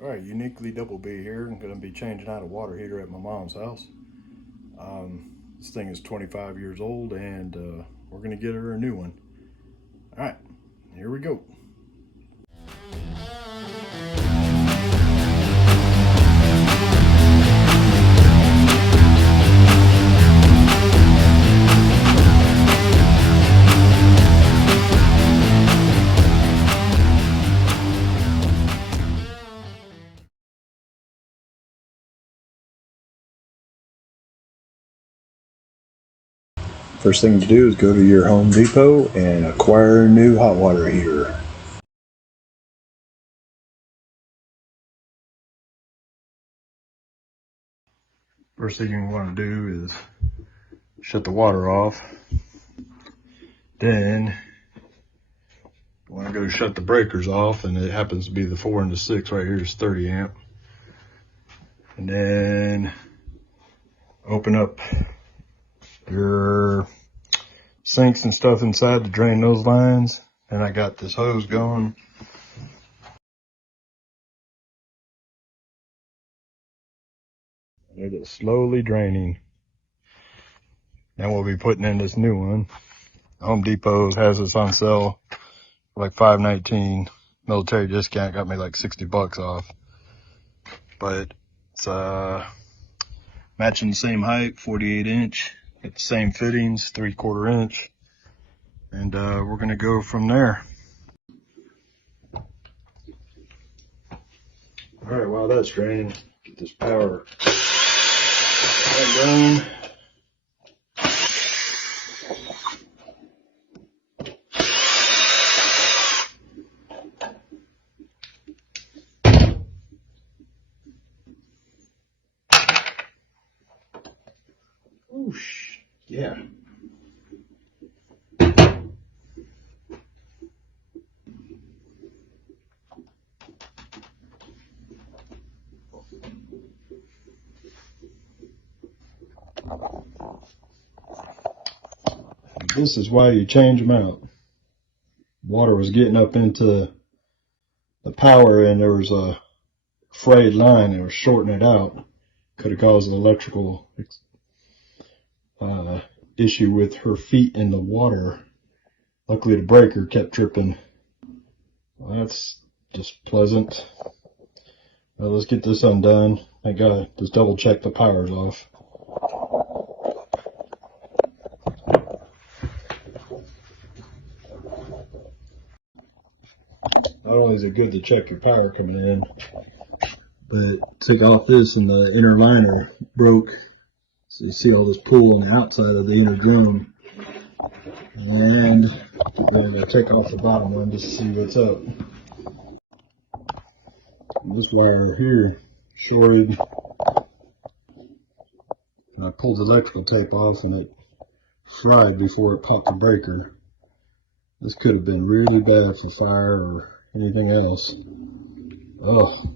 Alright, uniquely-DOUBLEBEE here. I'm going to be changing out a water heater at my mom's house. This thing is 25 years old and we're going to get her a new one. Alright, here we go. First thing to do is go to your Home Depot and acquire a new hot water heater. First thing you want to do is shut the water off. Then you want to go shut the breakers off, and it happens to be the 4 and the 6 right here is 30 amp. And then open up your sinks and stuff inside to drain those lines. And I got this hose going. It is slowly draining. Now we'll be putting in this new one. Home Depot has this on sale for like $5.19. Military discount got me like 60 bucks off. But it's matching the same height, 48 inch. Got the same fittings, 3/4 inch. And we're gonna go from there. All right, while that's draining, get this power done. Whoosh, yeah. This is why you change them out. Water was getting up into the power and there was a frayed line and it was shorting it out. Could have caused an electrical issue with her feet in the water. Luckily the breaker kept tripping. Well, that's just pleasant. Well, let's get this undone. I gotta just double check the power's off. Not only is it good to check your power coming in, but take off this and the inner liner broke. So you see all this pull on the outside of the inner drum. And then I'm going to take off the bottom one just to see what's up. And this wire here shorted. And I pulled the electrical tape off and it fried before it popped the breaker. This could have been really bad for fire or anything else. Ugh.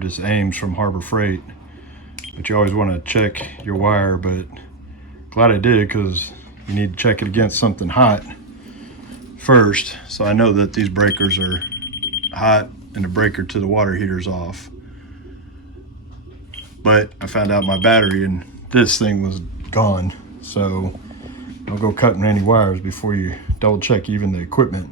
This Ames from Harbor Freight, but you always want to check your wire. But glad I did, because you need to check it against something hot first, so I know that these breakers are hot and the breaker to the water heater's off. But I found out my battery and this thing was gone, so Don't go cutting any wires before you double check even the equipment.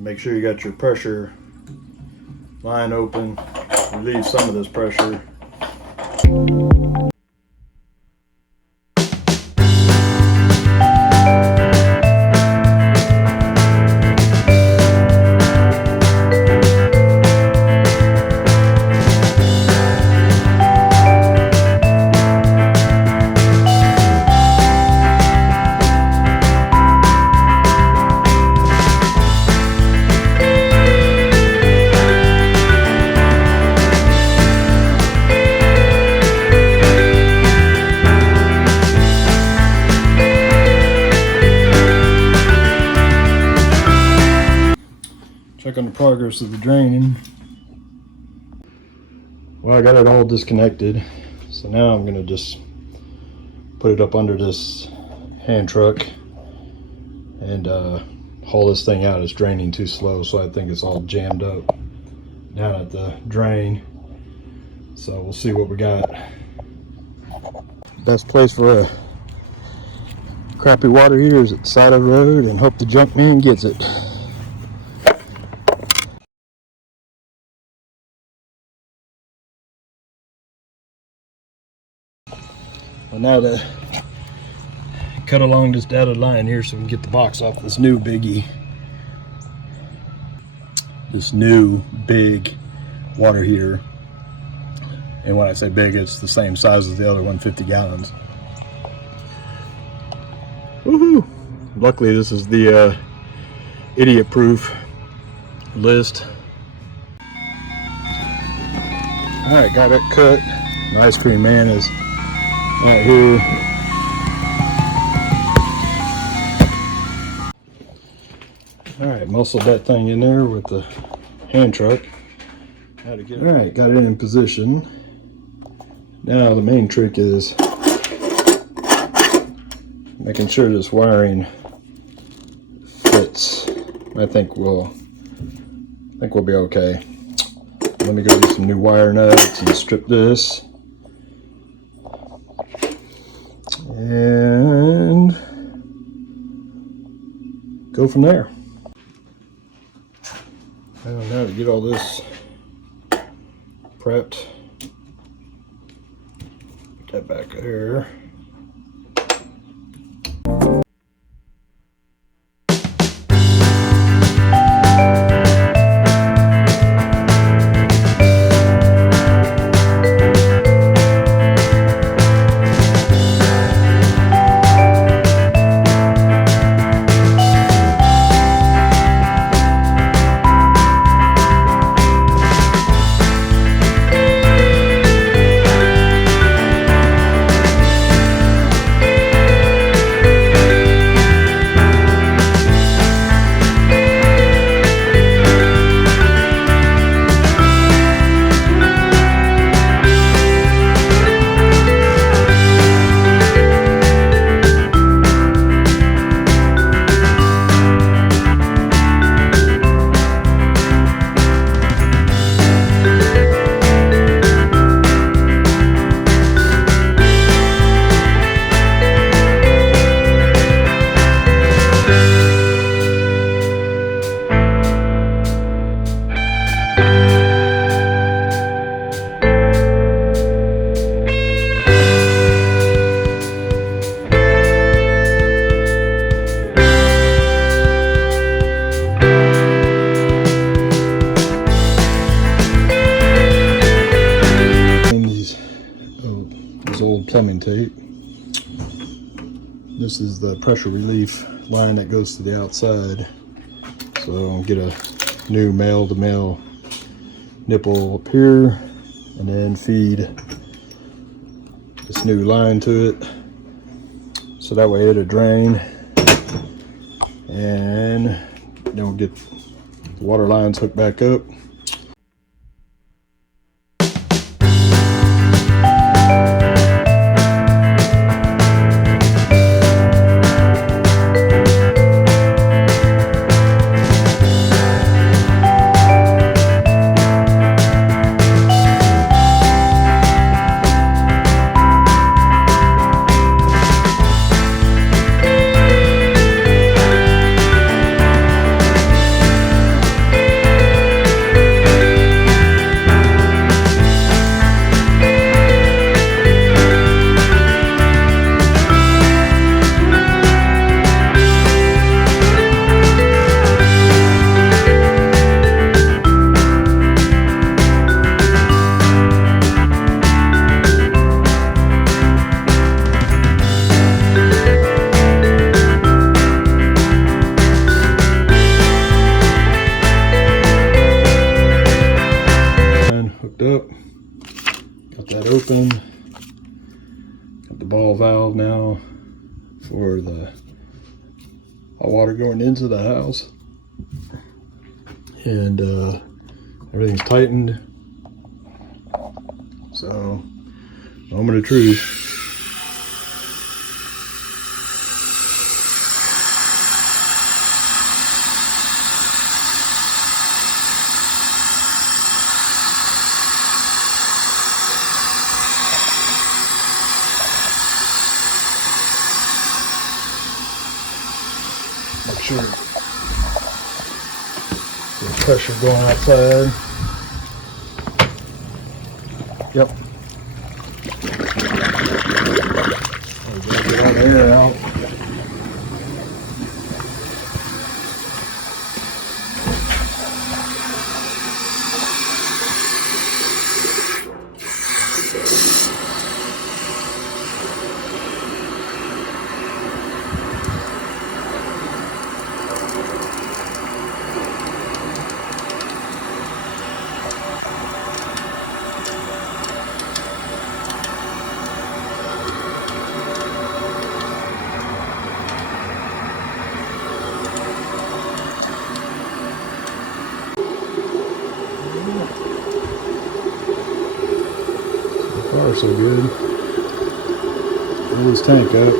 Make sure you got your pressure line open, relieve some of this pressure. Check on the progress of the draining. Well, I got it all disconnected, so now I'm gonna just put it up under this hand truck and haul this thing out. It's draining too slow, so I think it's all jammed up down at the drain. So we'll see what we got. Best place for a crappy water heater is at the side of the road, and hope the junk man gets it. Well, now to cut along this dotted line here so we can get the box off this new biggie. This new big water heater. And when I say big, it's the same size as the other one, 50 gallons. Woohoo! Luckily, this is the idiot-proof list. Alright, got it cut. The ice cream man is out here. Alright, muscled that thing in there with the hand truck. Alright, got it in position. Now the main trick is making sure this wiring fits. I think we'll be okay. Let me go get some new wire nuts and strip this. And go from there. And now to get all this prepped, put that back there. Plumbing tape. This is the pressure relief line that goes to the outside. So I'll get a new male-to-male nipple up here and then feed this new line to it. So that way it'll drain and don't get The water line's hooked back up. Up, got that open, got the ball valve now for the hot water going into the house, and everything's tightened. So, moment of truth. Make sure there's pressure going outside. Yep. Get all the air out. So far, so good. Fill this tank up.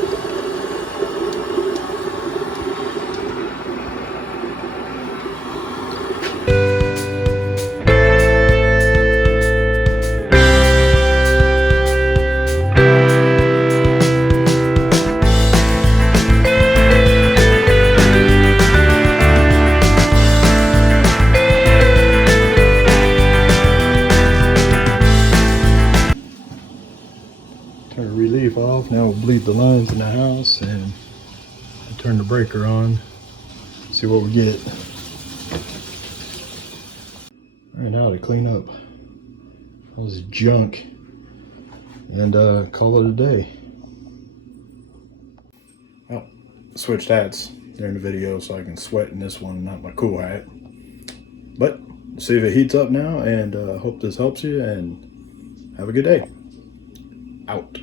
Turn the relief off. Now we'll bleed the lines in the house and turn the breaker on. See what we get. Alright, now to clean up all this junk and call it a day. Well, switched hats during the video so I can sweat in this one, not my cool hat. But see if it heats up now, and hope this helps you, and have a good day. Out.